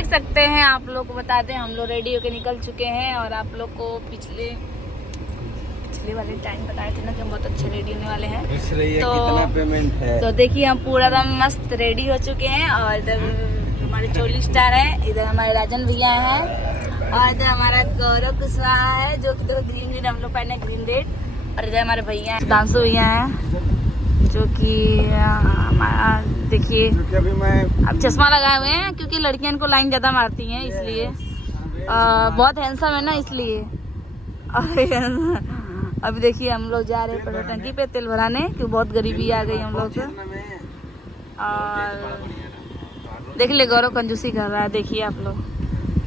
देख सकते हैं, आप लोग को बता दें हम लोग रेडी होके निकल चुके हैं। और आप लोग को पिछले वाले टाइम बताए थे ना कि हम बहुत अच्छे रेडी होने वाले हैं। तो कितना पेमेंट है? तो देखिए हम पूरा एकदम मस्त रेडी हो चुके हैं। और इधर हमारे चोली स्टार है, इधर हमारे राजन भैया हैं, और इधर हमारा गौरव कुशवाहा है जो कि ग्रीन हम लोग पहने ग्रीन रेड। और इधर हमारे भैया हैं, दांसू भैया हैं जो कि देखिए अभी मैं अब चश्मा लगाए हुए हैं क्योंकि लड़कियां इनको लाइन ज्यादा मारती हैं इसलिए। बहुत हैंडसम है ना इसलिए। अभी देखिए हम लोग जा रहे हैं पेट्रोल टंकी पे तेल भराने क्योंकि बहुत गरीबी आ गई हम लोग को। और देख ले गौरव कंजूसी कर रहा है, देखिए आप लोग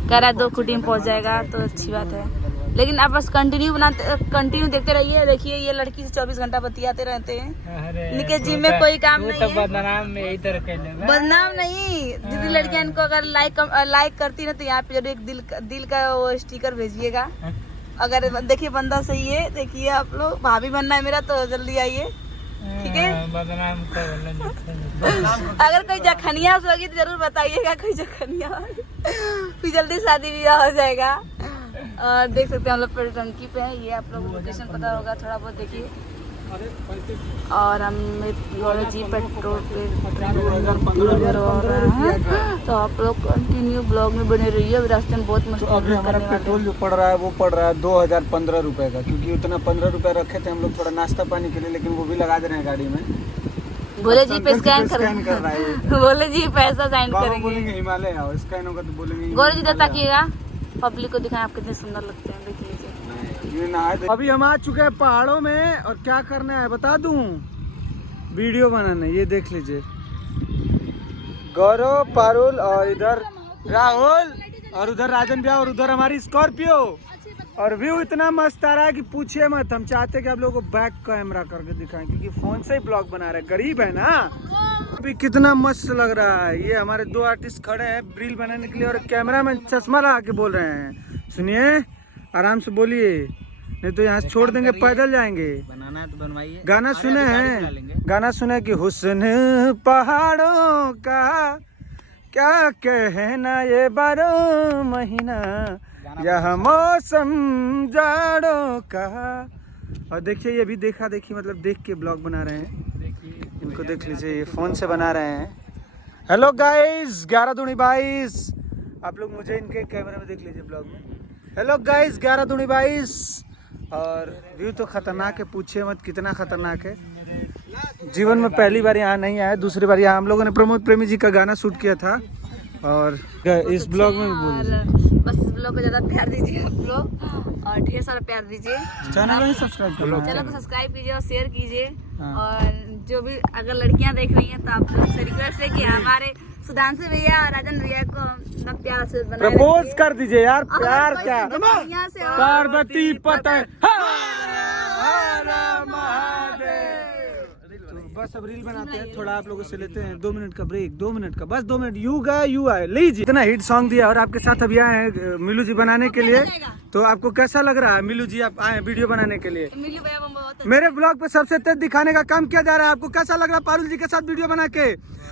कह रहा है 2 खुटी में पहुंच जाएगा तो अच्छी बात है। लेकिन आप बस कंटिन्यू देखते रहिए। देखिए ये लड़की से 24 घंटा बतियाते रहते हैं, इनके जिम में कोई काम नहीं है। बदनाम नहीं, जितनी लड़कियां इनको अगर लाइक करती ना तो यहाँ पे जरूर एक दिल का वो स्टिकर भेजिएगा। अगर देखिए बंदा सही है, देखिए आप लोग भाभी बनना है मेरा तो जल्दी आइए, ठीक है। अगर कोई जखनिया होगी तो जरूर बताइएगा, कोई जखनिया फिर जल्दी शादी ब्याह हो जाएगा। देख सकते हैं हम लोग पेट्रोल टंकी पे है, ये आप लोगों को लोकेशन पता होगा थोड़ा बहुत देखिए। और हम गौरव जी पेट्रोल पे तो आप लोग कंटिन्यू ब्लॉग में बने रहिए। अभी रास्ते में बहुत मस्त अभी हमारा पेट्रोल जो पड़ रहा है वो पड़ रहा है 2015 रुपए का, क्योंकि उतना 15 रुपए रखे थे हम लोग थोड़ा नाश्ता पानी के लिए, लेकिन वो भी लगा दे रहे हैं गाड़ी में। बोले जी पे स्कैन कर रहा है। बोले जी पैसा सेंड करेंगे। बोलेंगे हिमालय आओ, स्कैन होगा तो बोलेंगे गौरव जी ताकिएगा, पब्लिक को दिखाएं आप कितने सुंदर लगते हैं, देख लीजिए। अभी हम आ चुके हैं पहाड़ों में और क्या करना है बता दूं, वीडियो बनाना। ये देख लीजिए गौरव, पारुल और इधर राहुल और उधर राजन भैया और उधर हमारी स्कॉर्पियो। और व्यू इतना मस्त आ रहा है कि पूछिए मत। हम चाहते हैं कि आप लोगों को बैक कैमरा करके दिखाएं क्योंकि फोन से ही ब्लॉग बना रहे हैं, गरीब है ना। अभी कितना मस्त लग रहा है। ये हमारे 2 आर्टिस्ट खड़े हैं रील बनाने के लिए और कैमरा मैन चश्मा लगा के बोल रहे हैं। सुनिए आराम से बोलिए, नहीं तो यहाँ से छोड़ देंगे, पैदल जाएंगे। बनाना है तो बनवाइए। गाना सुने हैं, गाना सुने कि हुस्न पहाड़ों का क्या कहना ये 12 महीना यह मौसम जाड़ों का। और देखिए ये भी देखा देखी मतलब देख के ब्लॉग बना रहे हैं। इनको देख लीजिए, ये फोन से बना रहे हैं। हेलो गाइस 11 दूनी 22, आप लोग मुझे इनके कैमरे में देख लीजिए ब्लॉग में। हेलो गाइस 11 दूनी 22। और व्यू तो खतरनाक है, पूछिए मत कितना खतरनाक है। जीवन में पहली बार यहाँ नहीं आया, दूसरी बार यहाँ हम लोगों ने प्रमोद प्रेमी जी का गाना शूट किया था। और इस ब्लॉग में बस इस ब्लॉग को ज्यादा प्यार दीजिए आप लोग और ढेर सारा प्यार दीजिए। चैनल को सब्सक्राइब कीजिए और शेयर कीजिए। और जो भी अगर लड़कियां देख रही हैं तो आप लोग से रिक्वेस्ट है कि हमारे सुधांशु भैया और राजन भैया को प्यार से प्रपोज कर दीजिए यार। प्यार क्या, पार्वती पता बस अब रील बनाते हैं, थोड़ा आप लोगों से लेते हैं 2 मिनट का ब्रेक। 2 मिनट का बस, 2 मिनट। यू गए यू आए, लीजिए। इतना हिट सॉन्ग दिया और आपके साथ अभी आए हैं मिलू जी बनाने के लिए। तो आपको कैसा लग रहा है मिलू जी, आप आए वीडियो बनाने के लिए? मेरे ब्लॉग पे सबसे तेज दिखाने का काम किया जा रहा है। आपको कैसा लग रहा है पारुल जी के साथ वीडियो बना के?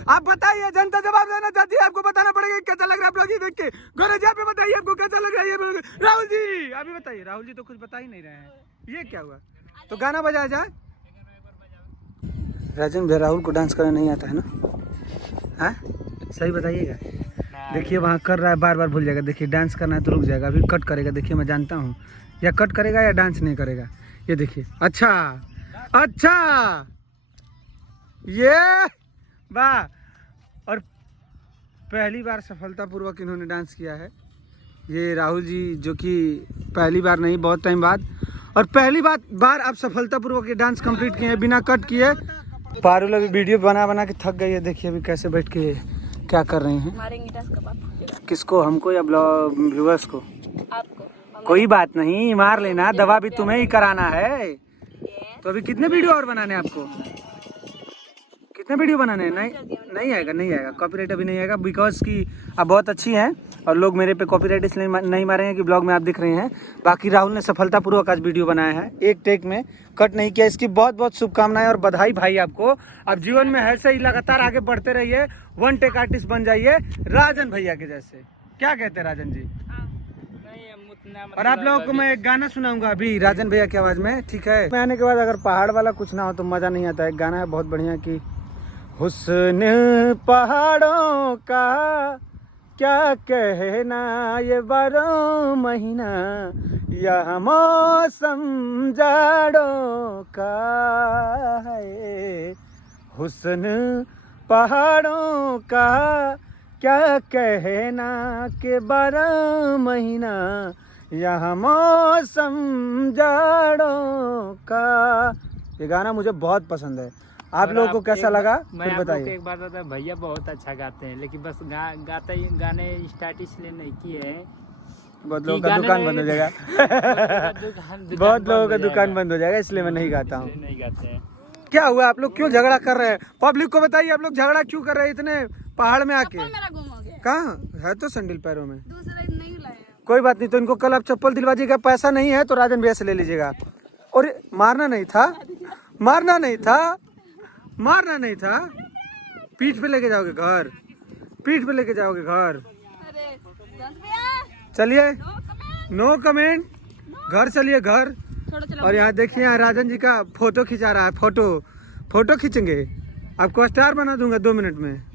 आप बताइए, जनता जवाब देना चाहती है, आपको बताना पड़ेगा कैसा लग रहा है ब्लॉग देख के। गौरव जी आप बताइए आपको कैसा लग रहा है? राहुल जी अभी बताइए। राहुल जी तो कुछ बता ही नहीं रहे हैं, ये क्या हुआ? तो गाना बजाया जाए। राजन भैया राहुल को डांस करना नहीं आता है ना? हाँ सही बताइएगा। देखिए वहाँ कर रहा है, बार बार भूल जाएगा। देखिए डांस करना है तो रुक जाएगा, अभी कट करेगा। देखिए मैं जानता हूँ, या कट करेगा या डांस नहीं करेगा। ये देखिए, अच्छा अच्छा, ये वाह। और पहली बार सफलतापूर्वक इन्होंने डांस किया है। ये राहुल जी जो कि पहली बार नहीं, बहुत टाइम बाद और पहली बार आप सफलतापूर्वक ये डांस कंप्लीट किए हैं बिना कट किए। पारुल अभी वीडियो बना बना के थक गई है। देखिए अभी कैसे बैठ के क्या कर रही हैं। किसको, हमको या व्यूअर्स को? आपको। कोई बात नहीं, मार लेना, दवा भी तुम्हें ही कराना है। तो अभी कितने वीडियो और बनाने हैं आपको? कितने वीडियो बनाने हैं? नहीं आएगा कॉपीराइट अभी नहीं आएगा, बिकॉज की आप बहुत अच्छी हैं और लोग मेरे पे कॉपीराइट इसलिए नहीं मारेंगे कि ब्लॉग में आप दिख रहे हैं। बाकी राहुल ने सफलतापूर्वक आज वीडियो बनाया है, एक टेक में, कट नहीं किया। इसकी बहुत बहुत शुभकामनाएं और बधाई भाई आपको। आप जीवन में ऐसे ही लगातार आगे बढ़ते रहिए, 1 टेक आर्टिस्ट बन जाइए राजन भैया के जैसे। क्या कहते हैं राजन जी? नहीं हम उतना और आप लोगों को मैं एक गाना सुनाऊंगा अभी राजन भैया की आवाज में, ठीक है? मैं आने के बाद अगर पहाड़ वाला कुछ ना हो तो मजा नहीं आता। एक गाना है बहुत बढ़िया कि हुस्न पहाड़ों का क्या कहना ये 12 महीना, यह मौसम जाड़ों का है। हुस्न पहाड़ों का क्या कहना के 12 महीना, यह मौसम जाड़ों का। ये गाना मुझे बहुत पसंद है। आप लोगों को कैसा लगा फिर बताइए। एक बात बता, भैया बहुत अच्छा गाते हैं, लेकिन बस गाने स्टार्ट इसलिए नहीं किए हैं, बहुत लोगों का दुकान बंद हो जाएगा बहुत लोगों का दुकान बंद हो जाएगा, इसलिए मैं नहीं गाता हूँ। नहीं गाते हैं। क्या हुआ, आप लोग क्यों झगड़ा कर रहे हैं? पब्लिक को बताइए, आप लोग झगड़ा क्यों कर रहे हैं इतने पहाड़ में आके? मेरा गुम हो गया, कहाँ है? तो सैंडल पैरों में। दूसरा नहीं लाया। कोई बात नहीं, तो इनको कल आप चप्पल दिलवाइएगा। पैसा नहीं है तो राजन भैया से ले लीजिएगा। और मारना नहीं था, मारना नहीं था, मारना नहीं था। पीठ पे लेके जाओगे घर, पीठ पे लेके जाओगे घर। अरे भैया, चलिए, नो कमेंट, घर चलिए घर। छोड़ो चलो। और यहाँ देखिए, यहाँ राजन जी का फोटो खिंचा रहा है। फोटो खींचेंगे, आपको स्टार बना दूंगा 2 मिनट में।